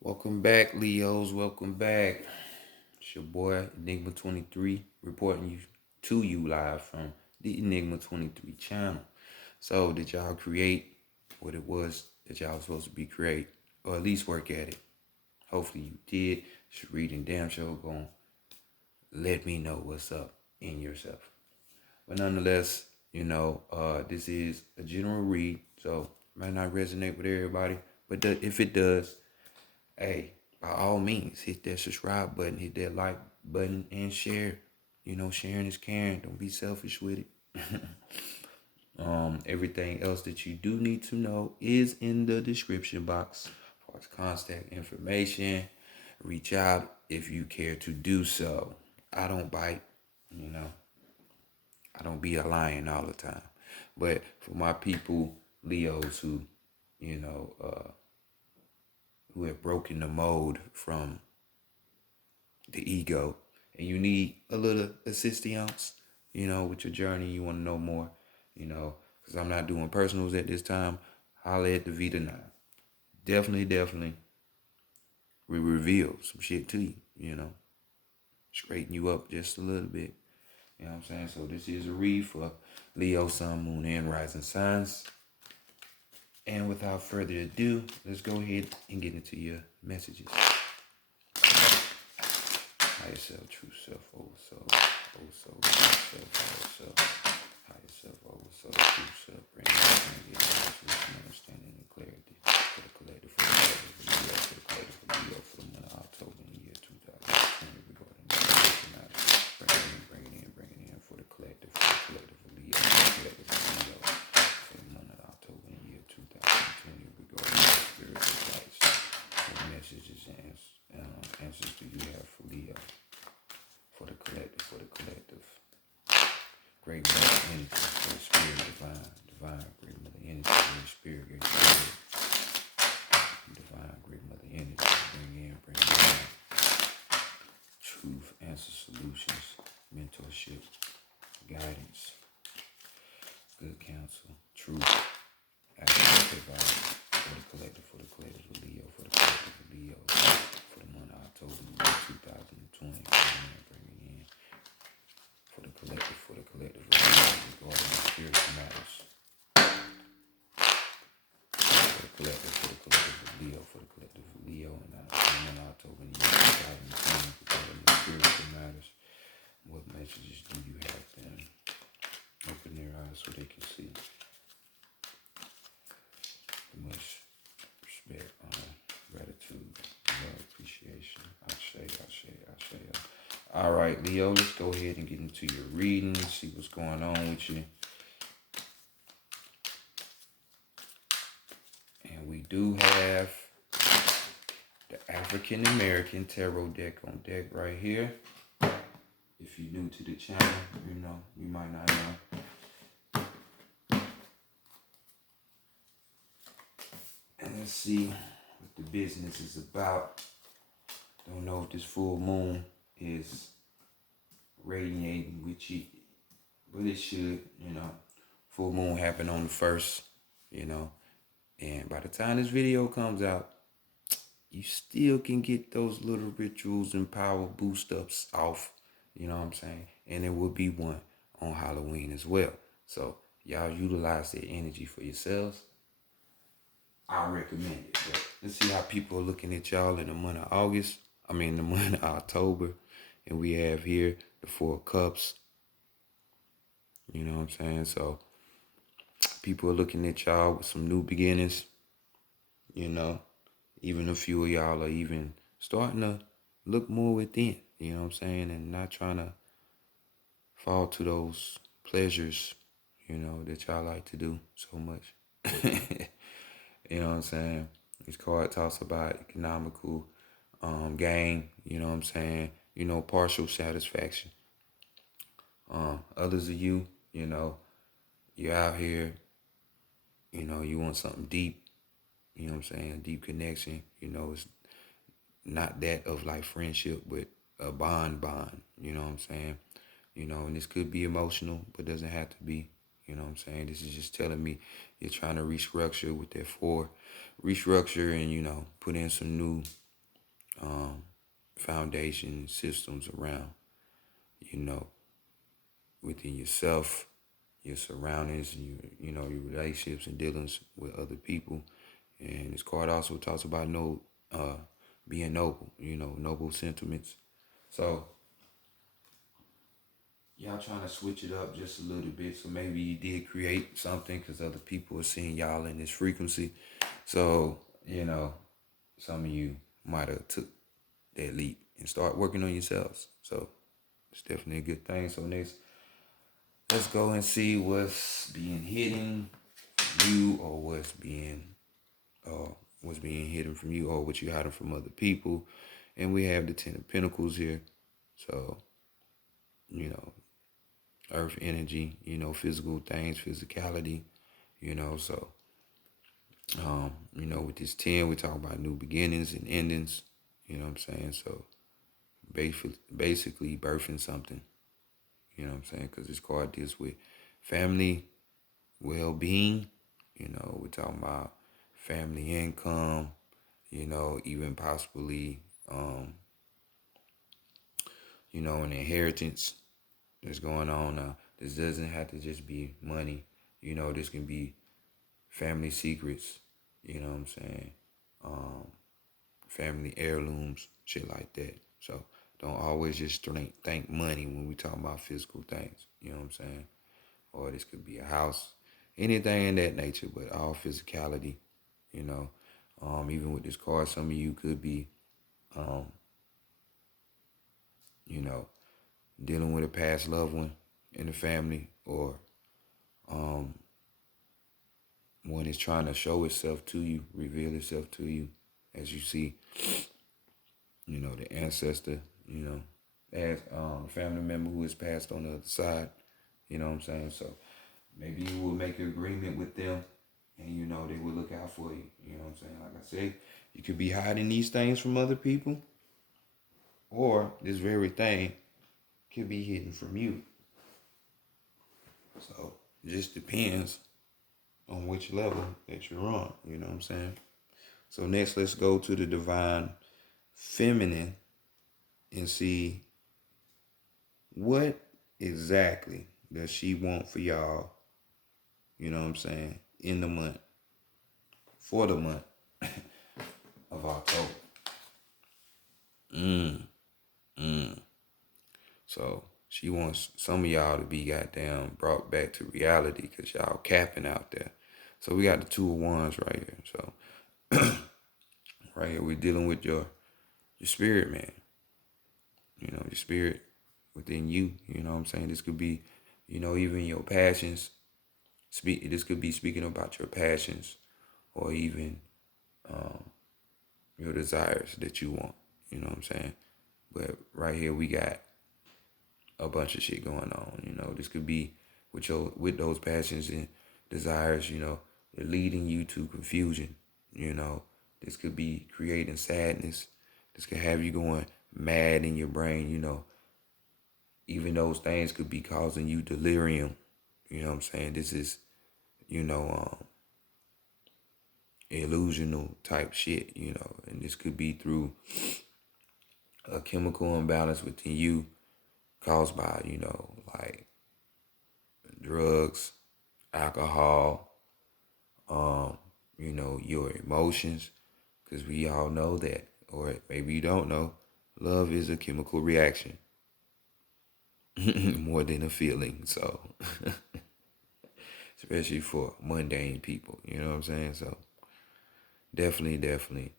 Welcome back, Leos. Welcome back. It's your boy Enigma 23 reporting you live from the Enigma 23 channel. So, did y'all create what it was that y'all was supposed to be create, or at least work at it? Hopefully you did. Just reading damn sure gonna let me know what's up in yourself. But nonetheless, this is a general read, so it might not resonate with everybody. But if it does, hey, by all means, hit that subscribe button, hit that like button, and share. Sharing is caring. Don't be selfish with it. Everything else that you do need to know is in the description box for contact information. Reach out if you care to do so. I don't bite, you know. I don't be a lion all the time. But for my people, Leos you know, uh, who have broken the mold from the ego, and you need a little assistance, with your journey, you want to know more, because I'm not doing personals at this time, holla at the Vita 9. Definitely, we reveal some shit to you, straighten you up just a little bit. You know what I'm saying? So this is a read for Leo, Sun, Moon, and Rising signs. And without further ado, let's go ahead and get into your messages. Higher self, true self, over soul, true self, higher self, higher self, over soul, true self, bring it, wisdom, understanding, and clarity for the collective, for the collective, for the Leo, for the month of October in the year 2020, regarding the matter. Bring it in for the collective, for the Leo, for the Leo, for the month of October in the year 2020, regarding the spiritual advice. What messages and answers do you have for Leo? For the collective. Great mother energy, great spirit, divine, great mother energy, great spirit, divine, great mother energy, bring in, truth, answers, solutions, mentorship, guidance, good counsel, truth, action, provide, for the collective of Leo, for the collective of Leo, for the month of October 2020, bringing in, for the collective of Leo, regarding spiritual matters, for the collective of Leo, and the month of October in the year 2020, regarding the spiritual matters. What messages do you have then? Open their eyes so they can see. Much respect, gratitude, love, appreciation. I say. All right, Leo, let's go ahead and get into your reading, see what's going on with you. And we do have the African American Tarot deck on deck right here. If you're new to the channel, you might not know. And let's see what the business is about. Don't know if this full moon is radiating with you, but it should, Full moon happened on the 1st, and by the time this video comes out, you still can get those little rituals and power boost ups off, you know what I'm saying? And there will be one on Halloween as well. So y'all utilize that energy for yourselves. I recommend it. But let's see how people are looking at y'all in the month of the month of October. And we have here the 4 of Cups. You know what I'm saying? So people are looking at y'all with some new beginnings. Even a few of y'all are even starting to look more within. You know what I'm saying? And not trying to fall to those pleasures, that y'all like to do so much. You know what I'm saying? This card talks about economical gain, you know what I'm saying? Partial satisfaction. Others of you, you're out here, you want something deep, you know what I'm saying? A deep connection, it's not that of like friendship, but a bond, you know what I'm saying? And this could be emotional, but doesn't have to be. You know what I'm saying? This is just telling me you're trying to restructure with that 4. Restructure and, put in some new foundation systems around, you know, within yourself, your surroundings, and your relationships and dealings with other people. And this card also talks about being noble, noble sentiments. So y'all trying to switch it up just a little bit. So maybe you did create something because other people are seeing y'all in this frequency. So, some of you might have took that leap and start working on yourselves. So it's definitely a good thing. So next, let's go and see what's being hidden from you, or what's being hidden from you, or what you hiding from other people. And we have the Ten of Pentacles here. So, earth energy, physical things, physicality, so with this 10, we talk about new beginnings and endings, you know what I'm saying? So basically birthing something, you know what I'm saying? Because this card deals with family well-being, we're talking about family income, even possibly, an inheritance that's going on now. This doesn't have to just be money, this can be family secrets, you know what I'm saying? Family heirlooms, shit like that. So don't always just think money when we talk about physical things, you know what I'm saying? Or this could be a house, anything in that nature, but all physicality, you know. Even with this card, some of you could be, you know, dealing with a past loved one in the family, or one is trying to show itself to you, reveal itself to you, as you see, the ancestor, as family member who has passed on the other side, you know what I'm saying? So maybe you will make an agreement with them, and they will look out for you, you know what I'm saying? Like I said, you could be hiding these things from other people, or this very thing could be hidden from you. So it just depends on which level that you're on, you know what I'm saying? So next, let's go to the divine feminine and see what exactly does she want for y'all, you know what I'm saying, in the month, for the month of October. So she wants some of y'all to be goddamn brought back to reality because y'all capping out there. So we got the Two of Wands right here. So right here, we're dealing with your spirit, man. Your spirit within you. You know what I'm saying? This could be, even your passions. This could be speaking about your passions, or even your desires that you want. You know what I'm saying? But right here, we got a bunch of shit going on. This could be with those passions and desires, they're leading you to confusion. This could be creating sadness. This could have you going mad in your brain. Even those things could be causing you delirium. You know what I'm saying? This is, illusional type shit, and this could be through a chemical imbalance within you caused by, like drugs, alcohol, your emotions, because we all know that, or maybe you don't know, love is a chemical reaction more than a feeling. So, especially for mundane people, you know what I'm saying? So, definitely,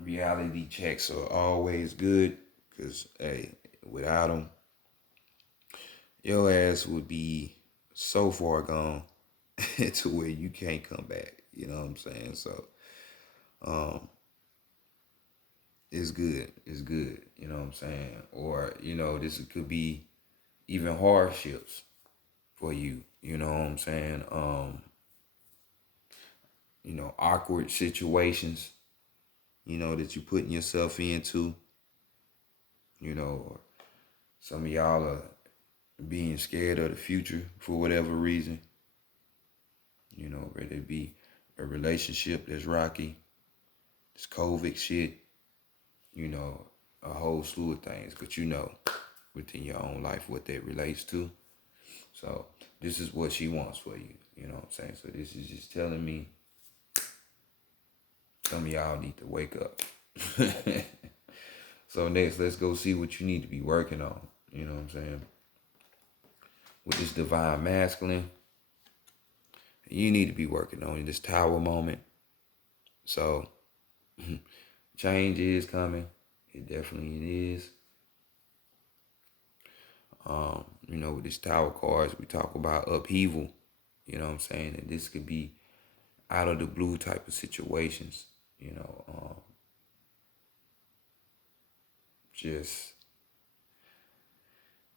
reality checks are always good, because, hey, without them, your ass would be so far gone to where you can't come back. You know what I'm saying? So, it's good. It's good. You know what I'm saying? Or, this could be even hardships for you. You know what I'm saying? Awkward situations, that you're putting yourself into, or some of y'all are being scared of the future for whatever reason, whether it be a relationship that's rocky, this COVID shit, you know, a whole slew of things, but you know, within your own life what that relates to. So this is what she wants for you, you know what I'm saying? So this is just telling me some of y'all need to wake up. So next, let's go see what you need to be working on, you know what I'm saying? With this divine masculine, you need to be working on this tower moment. So change is coming. It definitely is. You know, with this tower cards, we talk about upheaval. You know what I'm saying? And this could be out of the blue type of situations. You know, just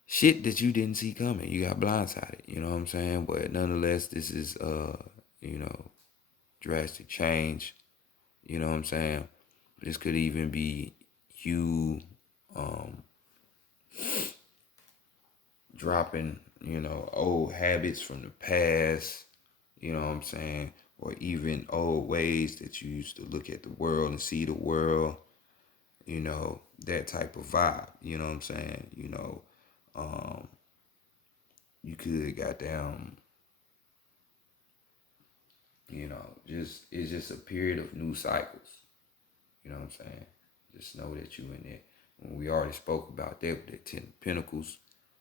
shit that you didn't see coming. You got blindsided. You know what I'm saying? But nonetheless, this is you know, drastic change. You know what I'm saying? This could even be you dropping, you know, old habits from the past, you know what I'm saying? Or even old ways that you used to look at the world and see the world, you know, that type of vibe, you know what I'm saying? You know, you could got down, you know, it's just a period of new cycles, you know what I'm saying? Just know that you in there. When we already spoke about that with the 10 of Pentacles,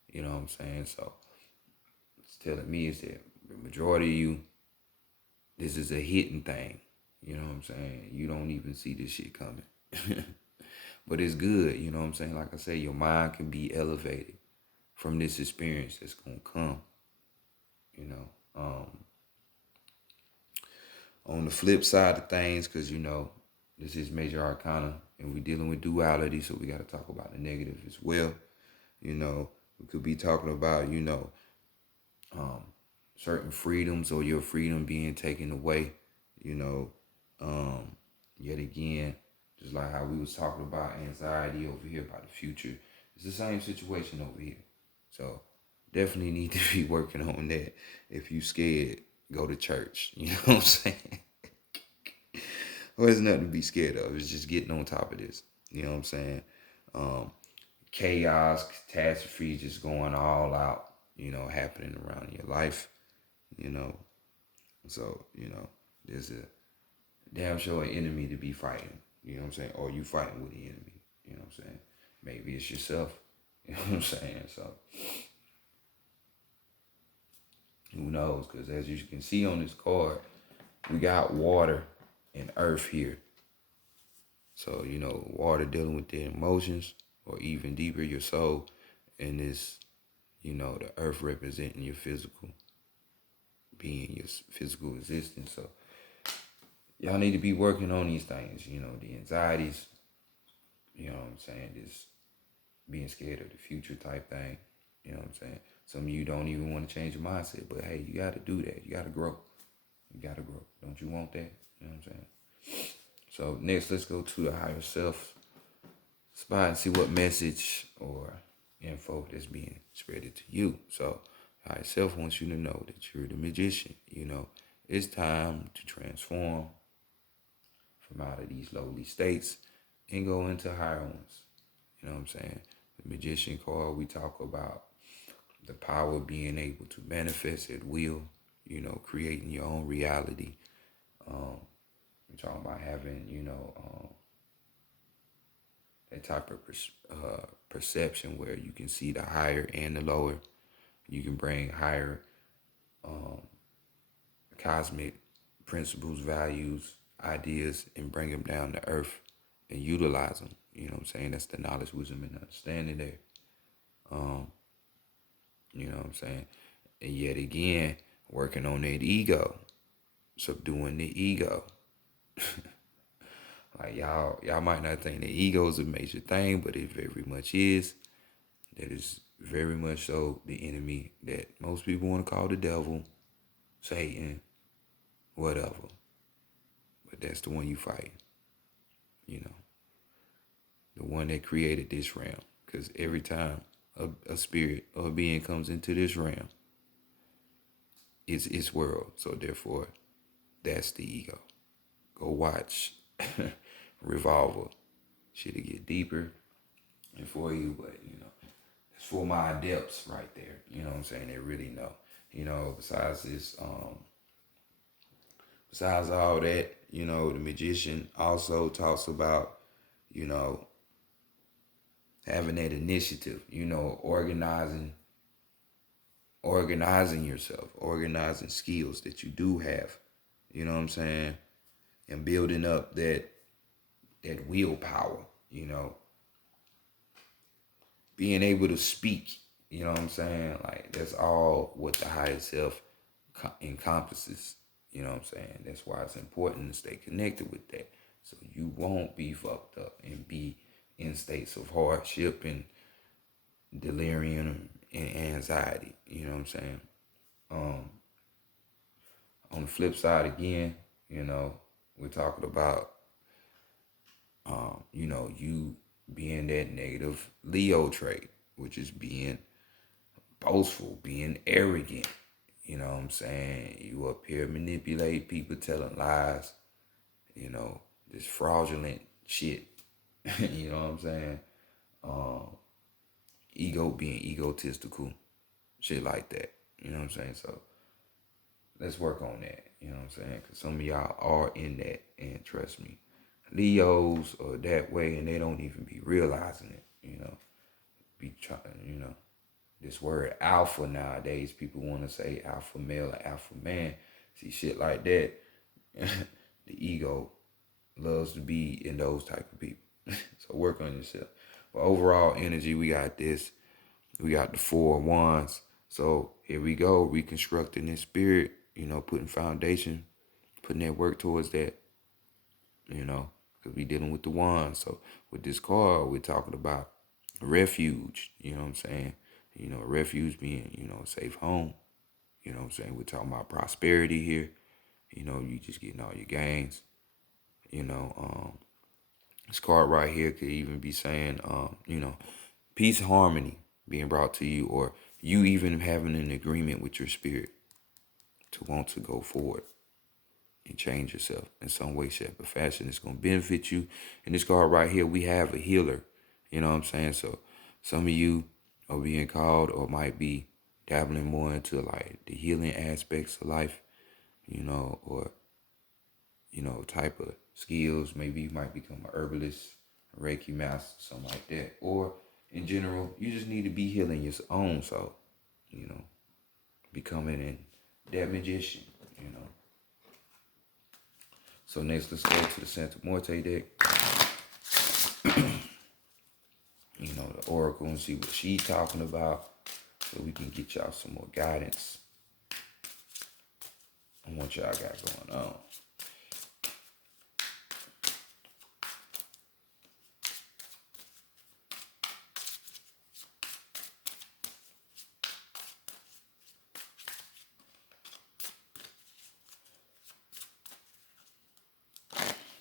you know what I'm saying? So it's telling me is that the majority of you, this is a hidden thing. You know what I'm saying? You don't even see this shit coming. But it's good, you know what I'm saying? Like I say, your mind can be elevated from this experience that's gonna come. You know. On the flip side of things, because you know, this is major arcana and we're dealing with duality, so we gotta talk about the negative as well. You know, we could be talking about, you know, certain freedoms or your freedom being taken away, you know, yet again, just like how we was talking about anxiety over here about the future, it's the same situation over here. So definitely need to be working on that. If you scared, go to church. You know what I'm saying? Well, there's nothing to be scared of. It's just getting on top of this. You know what I'm saying? Chaos, catastrophe, just going all out, you know, happening around your life, you know. So, you know, there's a damn sure an enemy to be fighting. You know what I'm saying? Or you fighting with the enemy. You know what I'm saying? Maybe it's yourself. You know what I'm saying? So who knows? Because as you can see on this card, we got water and earth here. So, you know, water dealing with the emotions, or even deeper, your soul, and this, you know, the earth representing your physical being, your physical existence. So y'all need to be working on these things, you know, the anxieties, you know what I'm saying, this being scared of the future type thing, you know what I'm saying. Some of you don't even want to change your mindset, but hey, you got to do that. You got to grow. You got to grow. Don't you want that? You know what I'm saying? So next, let's go to the higher self spot and see what message or info that's being spreaded to you. So higher self wants you to know that you're the magician. You know, it's time to transform from out of these lowly states and go into higher ones. You know what I'm saying? The magician card, we talk about the power of being able to manifest at will, you know, creating your own reality. We're talking about having, you know, that type of perception where you can see the higher and the lower. You can bring higher cosmic principles, values, ideas, and bring them down to earth and utilize them. You know what I'm saying? That's the knowledge, wisdom, and understanding there. You know what I'm saying? And yet again, working on that ego, subduing the ego. Like y'all might not think the ego is a major thing, but it very much is. That is very much so the enemy that most people want to call the devil, Satan, whatever. But that's the one you fight. You know, the one that created this realm. Because every time a spirit or a being comes into this realm, it's its world. So therefore, that's the ego. Go watch revolver. Shit'll get deeper and for you, but it's for my adepts right there. You know what I'm saying? They really know. Besides this, besides all that, the magician also talks about, you know, having that initiative, organizing yourself, organizing skills that you do have, you know what I'm saying? And building up that willpower, being able to speak, you know what I'm saying? Like that's all what the higher self encompasses, you know what I'm saying? That's why it's important to stay connected with that. So you won't be fucked up and be in states of hardship and delirium and anxiety, you know what I'm saying? On the flip side again, we're talking about you being that negative Leo trait, which is being boastful, being arrogant. You know what I'm saying? You up here manipulate people, telling lies, this fraudulent shit. You know what I'm saying? Being egotistical, shit like that. You know what I'm saying? So let's work on that. You know what I'm saying? Because some of y'all are in that, and trust me, Leos are that way, and they don't even be realizing it. Be trying. This word alpha nowadays, people want to say alpha male or alpha man. See shit like that. The ego loves to be in those type of people. So work on yourself. But overall energy, we got this. We got the 4 of Wands. So here we go, reconstructing this spirit, putting foundation, putting that work towards that, because we dealing with the Wands. So with this card, we're talking about refuge, you know what I'm saying? Refuge being, a safe home. You know what I'm saying? We're talking about prosperity here. You just getting all your gains. This card right here could even be saying, peace, harmony being brought to you, or you even having an agreement with your spirit to want to go forward and change yourself in some way, shape, or fashion. It's going to benefit you. In this card right here, we have a healer. You know what I'm saying? So some of you are being called or might be dabbling more into like the healing aspects of life, or, type of skills. Maybe you might become an herbalist, a Reiki master, something like that. Or in general, you just need to be healing your own soul, becoming that magician, So next, let's go to the Santa Muerte deck. The Oracle, and see what she's talking about, so we can get y'all some more guidance on what y'all got going on.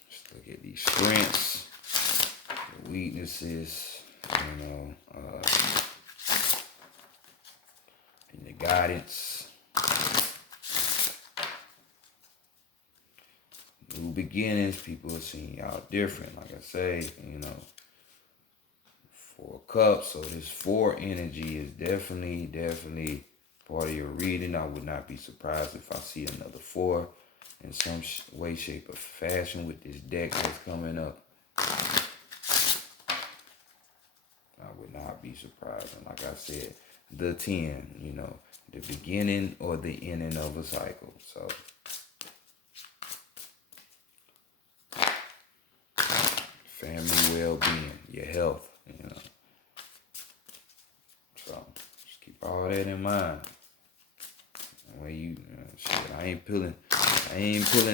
Let's look at these strengths, the weaknesses, and the guidance. New beginnings, people are seeing y'all different. Like I say, 4 cups. So this 4 energy is definitely part of your reading. I would not be surprised if I see another 4 in some way, shape, or fashion with this deck that's coming up. I would not be surprised. And like I said, the 10, the beginning or the ending of a cycle. So family well-being, your health, So just keep all that in mind. When I ain't pulling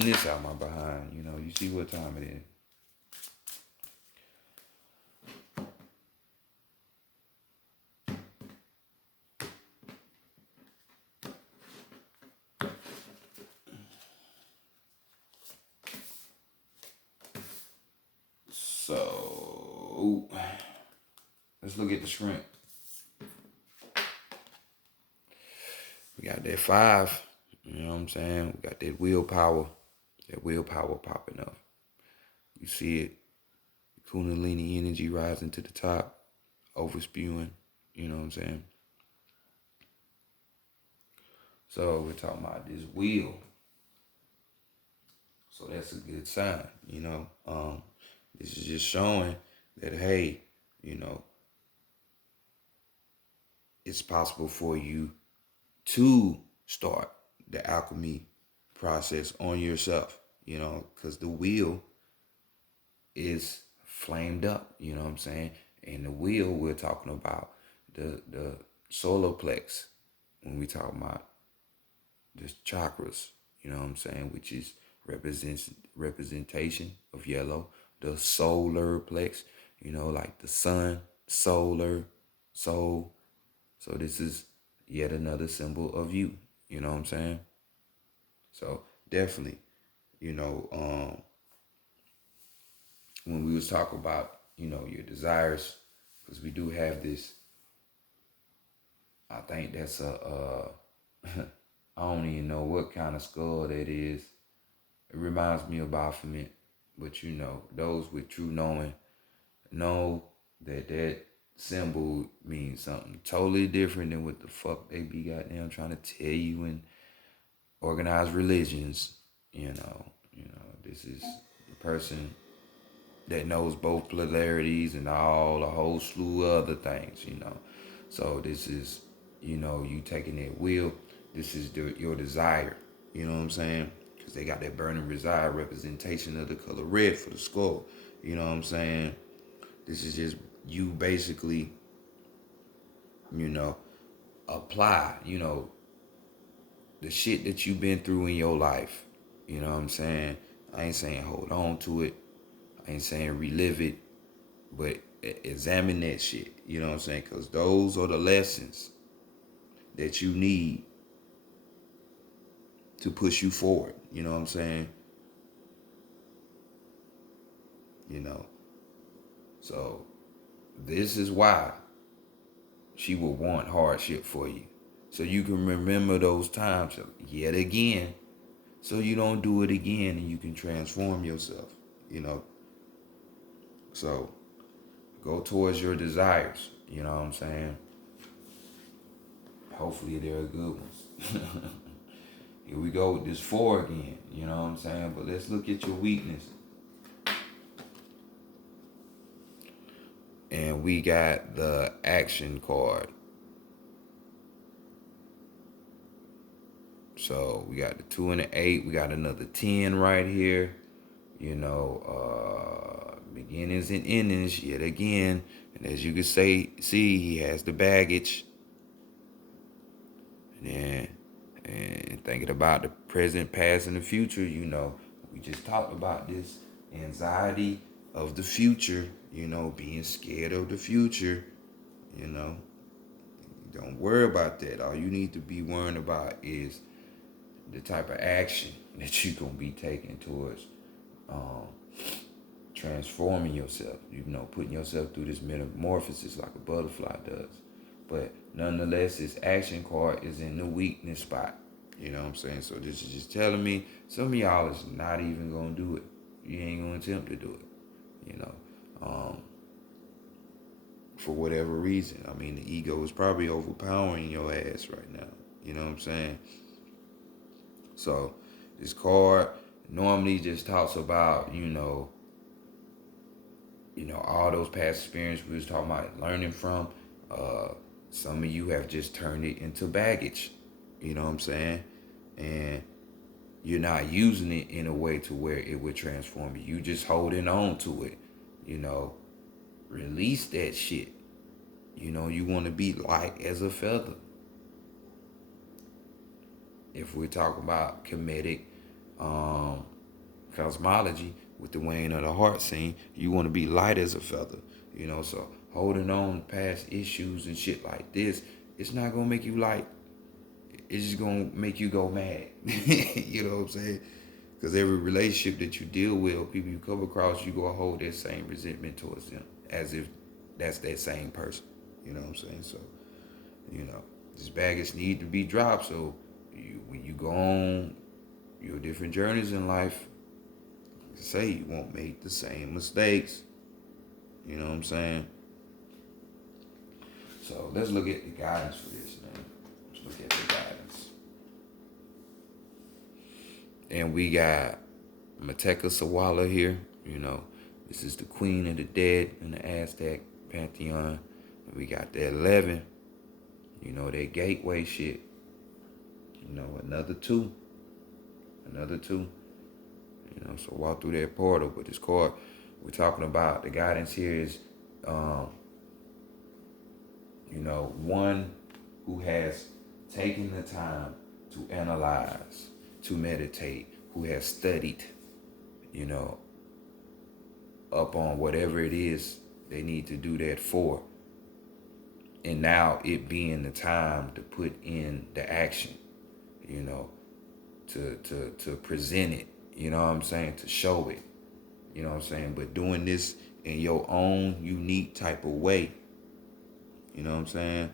this out my behind. You see what time it is. So let's look at the strength. We got that 5. You know what I'm saying? We got that willpower popping up. You see it Kundalini energy rising to the top, overspewing, you know what I'm saying? So we're talking about this wheel. So that's a good sign, you know. This is just showing that, hey, you know, it's possible for you to start the alchemy process on yourself, you know, because the wheel is flamed up, you know what I'm saying? And the wheel, we're talking about the solar plex when we talk about the chakras, you know what I'm saying, which is representation of yellow, the solar plex, you know, like the sun, solar, soul. So this is yet another symbol of you, you know what I'm saying? So definitely, you know, when we was talking about, you know, your desires, because we do have this, I think that's I don't even know what kind of skull that is. It reminds me of Baphomet, but you know, those with true knowing know that that symbol means something totally different than what the fuck they be goddamn trying to tell you in organized religions. This is the person that knows both polarities and all a whole slew of other things, you know. So this is, you know, you taking that will. This is your desire, you know what I'm saying? Because they got that burning desire representation of the color red for the skull, you know what I'm saying? This is just you basically, you know, apply, you know, the shit that you've been through in your life, you know what I'm saying? I ain't saying hold on to it. I ain't saying relive it, but examine that shit. You know what I'm saying? Because those are the lessons that you need to push you forward. You know what I'm saying? You know. So this is why she will want hardship for you. So you can remember those times yet again. So you don't do it again and you can transform yourself. You know. So go towards your desires. You know what I'm saying? Hopefully they're good ones. Here we go with this 4 again, you know what I'm saying? But let's look at your weakness. And we got the action card. So we got the 2 and the 8. We got another 10 right here. You know, beginnings and endings yet again. And as you can see, he has the baggage. And thinking about the present, past, and the future, you know, we just talked about this anxiety of the future, you know, being scared of the future, you know. Don't worry about that. All you need to be worrying about is the type of action that you're going to be taking towards transforming yourself, you know, putting yourself through this metamorphosis like a butterfly does. But nonetheless, this action card is in the weakness spot. You know what I'm saying? So this is just telling me some of y'all is not even going to do it. You ain't going to attempt to do it, you know, for whatever reason. I mean, the ego is probably overpowering your ass right now. You know what I'm saying? So this card normally just talks about, you know, all those past experiences we was talking about learning from. Some of you have just turned it into baggage. You know what I'm saying? And you're not using it in a way to where it would transform you. You just holding on to it. You know, release that shit. You know, you want to be light as a feather. If we're talking about comedic cosmology with the weighing of the heart scene, you want to be light as a feather. You know, so holding on to past issues and shit like this, it's not going to make you light. It's just going to make you go mad. You know what I'm saying? Because every relationship that you deal with or people you come across, you go hold that same resentment towards them as if that's that same person. You know what I'm saying? So, you know, this baggage need to be dropped. So when you go on your different journeys in life, say you won't make the same mistakes. You know what I'm saying? So let's look at the guidance for this, man. Let's look at the guidance. And we got Metamorphosis here. You know, this is the queen of the dead in the Aztec pantheon. And we got the 11. You know, that gateway shit. You know, another two. You know, so walk through that portal. But this card we're talking about, the guidance here is, you know, one who has taken the time to analyze, to meditate, who has studied, you know, up on whatever it is they need to do that for. And now it being the time to put in the action, you know, to present it, you know what I'm saying, to show it, you know what I'm saying, but doing this in your own unique type of way, you know what I'm saying.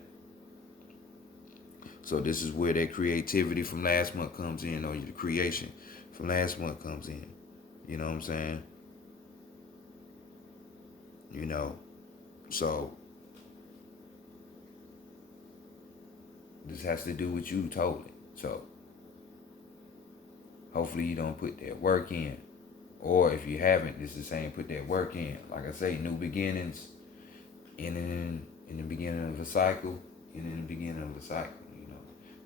So this is where that creativity from last month comes in, or the creation from last month comes in, you know what I'm saying. You know, so this has to do with you totally. So hopefully you don't put that work in. Or if you haven't, this is saying put that work in. Like I say, new beginnings in the beginning of a cycle, and in the beginning of a cycle, you know.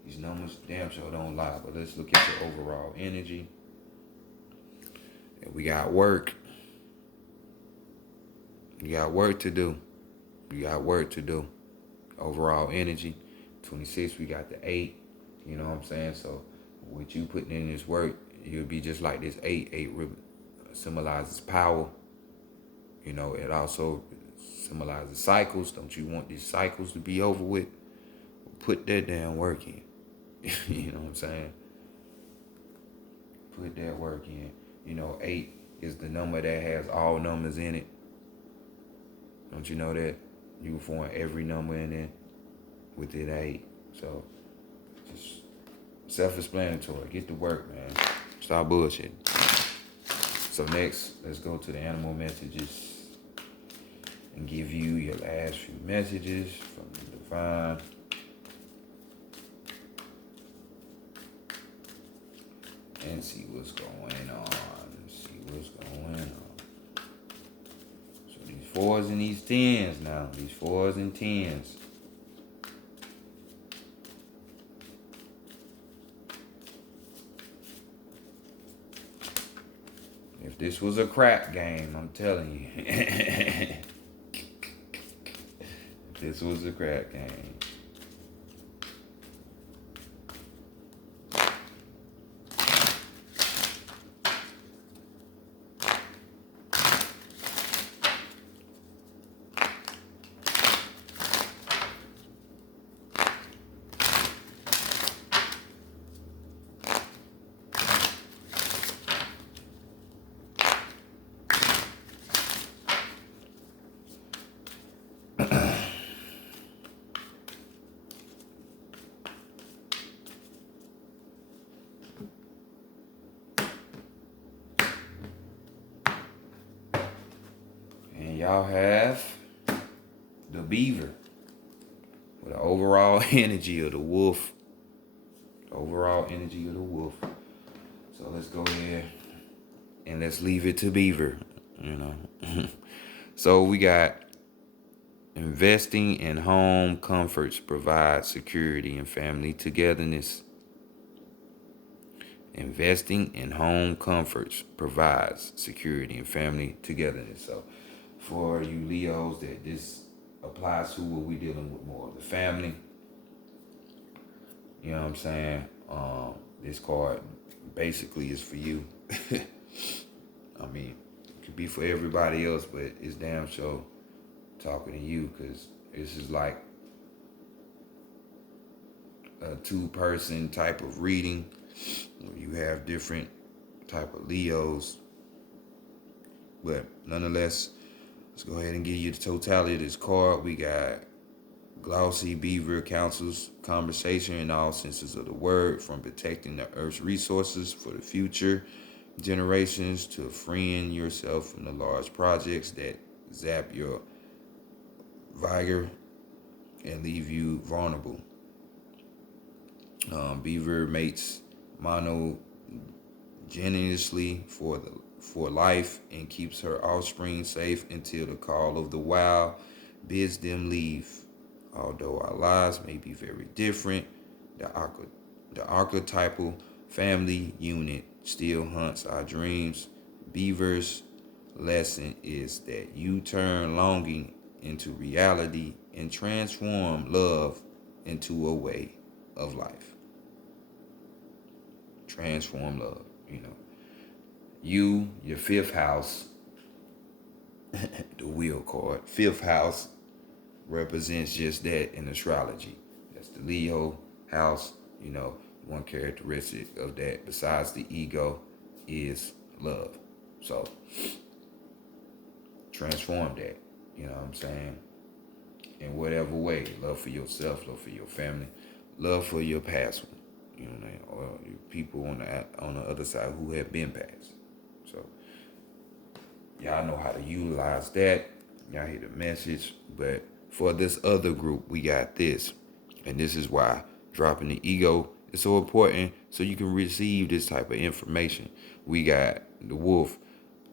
These numbers damn sure don't lie, but let's look at the overall energy. And we got work. You got work to do. You got work to do. Overall energy. 26, we got the 8. You know what I'm saying? So with you putting in this work, you'll be just like this 8. 8 symbolizes power. You know, it also symbolizes cycles. Don't you want these cycles to be over with? Put that damn work in. You know what I'm saying? Put that work in. You know, 8 is the number that has all numbers in it. Don't you know that? You can form every number in there with it 8. So, just self-explanatory. Get to work, man. Stop bullshitting. So next, let's go to the animal messages and give you your last few messages from the divine. And see what's going on. So these 4s and these 10s now. These 4s and 10s. If this was a crap game, I'm telling you. If this was a crap game. Y'all have the beaver with the overall energy of the wolf. So let's go ahead and let's leave it to beaver, you know. So we got investing in home comforts provides security and family togetherness. Investing in home comforts provides security and family togetherness. So for you Leos that this applies to, what we dealing with more of the family. You know what I'm saying? This card basically is for you. I mean, it could be for everybody else, but it's damn sure talking to you, because this is like a 2-person type of reading. You have different type of Leos, but nonetheless, let's go ahead and give you the totality of this card. We got glossy beaver counsels conversation in all senses of the word, from protecting the earth's resources for the future generations to freeing yourself from the large projects that zap your vigor and leave you vulnerable. Beaver mates monogeneously for life and keeps her offspring safe until the call of the wild bids them leave. Although our lives may be very different, the archetypal family unit still haunts our dreams. Beaver's lesson is that you turn longing into reality and transform love into a way of life. Transform love, your fifth house, the wheel card, fifth house represents just that in astrology. That's the Leo house. One characteristic of that, besides the ego, is love. So transform that. You know what I'm saying? In whatever way, love for yourself, love for your family, love for your past one. You know what I mean? Or people on the other side who have been passed. So y'all know how to utilize that. Y'all hear the message. But for this other group, we got this. And this is why dropping the ego is so important, so you can receive this type of information. We got the wolf.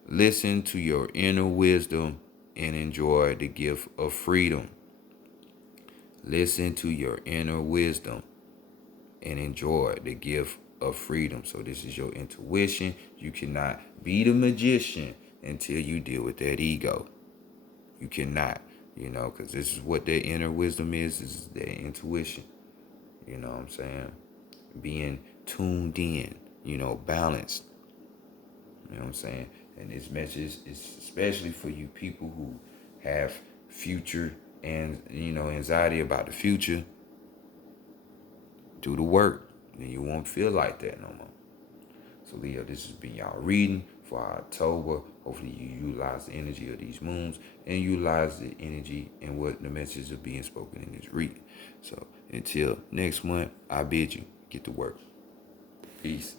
Listen to your inner wisdom and enjoy the gift of freedom. Listen to your inner wisdom and enjoy the gift of freedom. So this is your intuition. You cannot be the magician until you deal with that ego. You cannot, because this is what their inner wisdom is. This is their intuition. You know what I'm saying? Being tuned in, balanced. You know what I'm saying? And this message is especially for you people who have future and, anxiety about the future. Do the work, and you won't feel like that no more. So Leo, this has been y'all reading for October. Hopefully you utilize the energy of these moons and utilize the energy and what the messages are being spoken in this reading. So until next month, I bid you get to work. Peace.